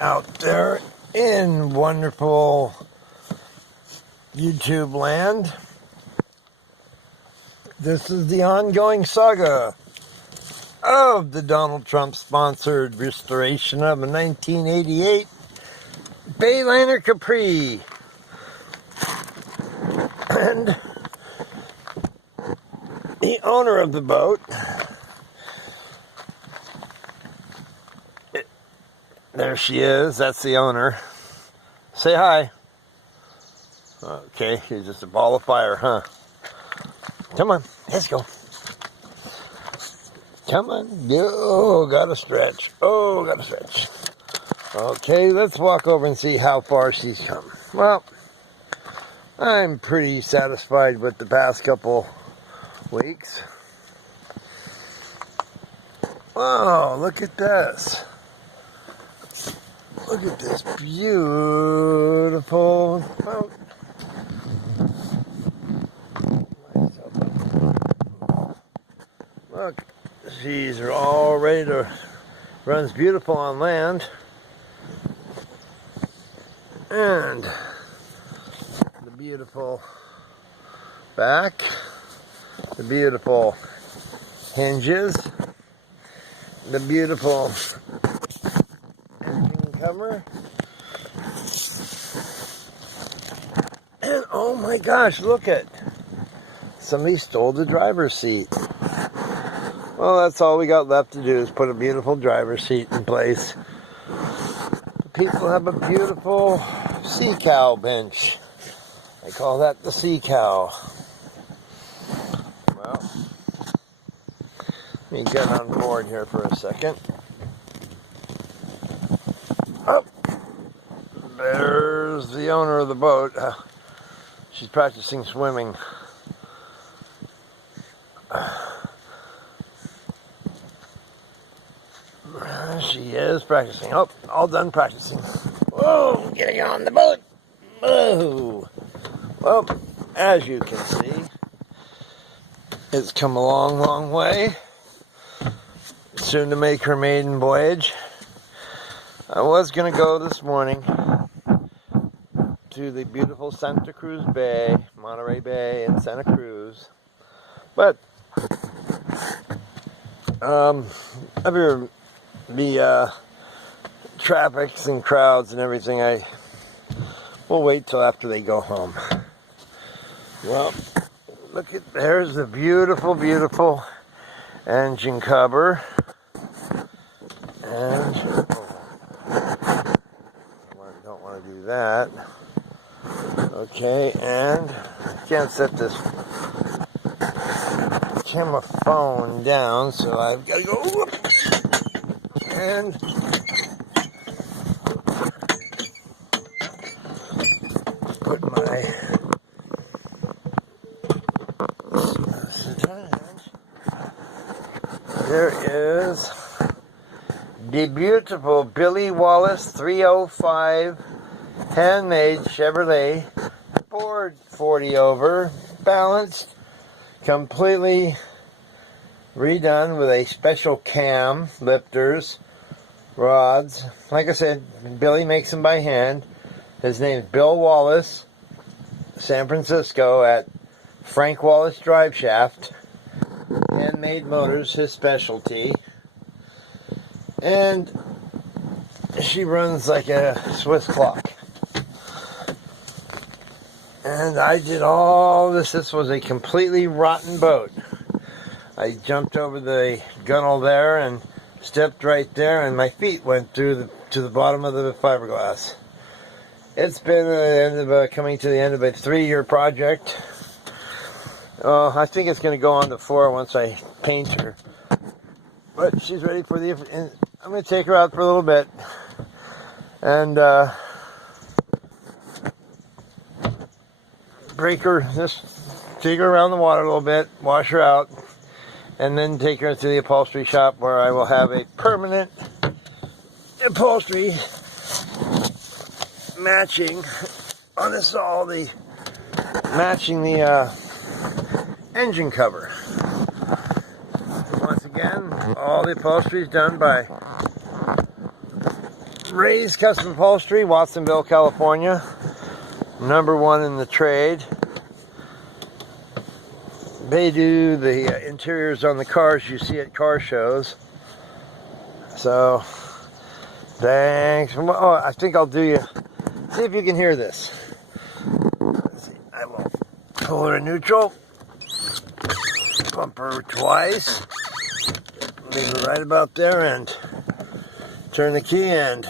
out there in wonderful YouTube land. This is the ongoing saga of the Donald Trump sponsored restoration of a 1988 Bayliner Capri. And the owner of the boat, there she is, that's the owner. Say hi. Okay, she's just a ball of fire, huh? Come on, let's go. Come on. Oh, gotta stretch. Oh, gotta stretch. Okay, let's walk over and see how far she's come. Well, I'm pretty satisfied with the past couple weeks. Oh, look at this. Look at this beautiful boat. Look, she's all ready to, runs beautiful on land. And the beautiful back, the beautiful hinges, the beautiful engine cover, and oh my gosh, look at, somebody stole the driver's seat. Well, that's all we got left to do is put a beautiful driver's seat in place. The people have a beautiful sea cow bench. I call that the sea cow. Well, let me get on board here for a second. Oh, there's the owner of the boat. She's practicing swimming. She is practicing. Oh, all done practicing. Whoa, getting on the boat. Whoa. Well, as you can see, it's come a long, long way. Soon to make her maiden voyage. I was going to go this morning to the beautiful Santa Cruz Bay, Monterey Bay in Santa Cruz. But, after the traffics and crowds and everything, we'll wait till after they go home. Well, look at, there's the beautiful, beautiful engine cover. And don't want to do that. Okay, and I can't set this camera phone down, so I've got to go whoop, and put my there is the beautiful Billy Wallace 305 handmade Chevrolet Ford 40 over, balanced, completely redone with a special cam, lifters, rods. Like I said, Billy makes them by hand. His name is Bill Wallace, San Francisco, at Frank Wallace Drive Shaft. Handmade motors, his specialty. And she runs like a Swiss clock. And I did all this. This was a completely rotten boat. I jumped over the gunnel there and stepped right there, and my feet went through to the bottom of the fiberglass. It's been coming to the end of a 3-year project. I think it's going to go on to 4 once I paint her. But she's ready for the... I'm going to take her out for a little bit. And break her, just take her around the water a little bit, wash her out, and then take her to the upholstery shop where I will have a permanent upholstery matching on this, all the matching the engine cover. Once again, all the upholstery is done by Ray's Custom Upholstery, Watsonville, California. #1 in the trade. They do the interiors on the cars you see at car shows. So, thanks. Oh, I think I'll do you. See if you can hear this. Let's see. I will pull her in neutral. Bump her twice. Leave her right about there and turn the key and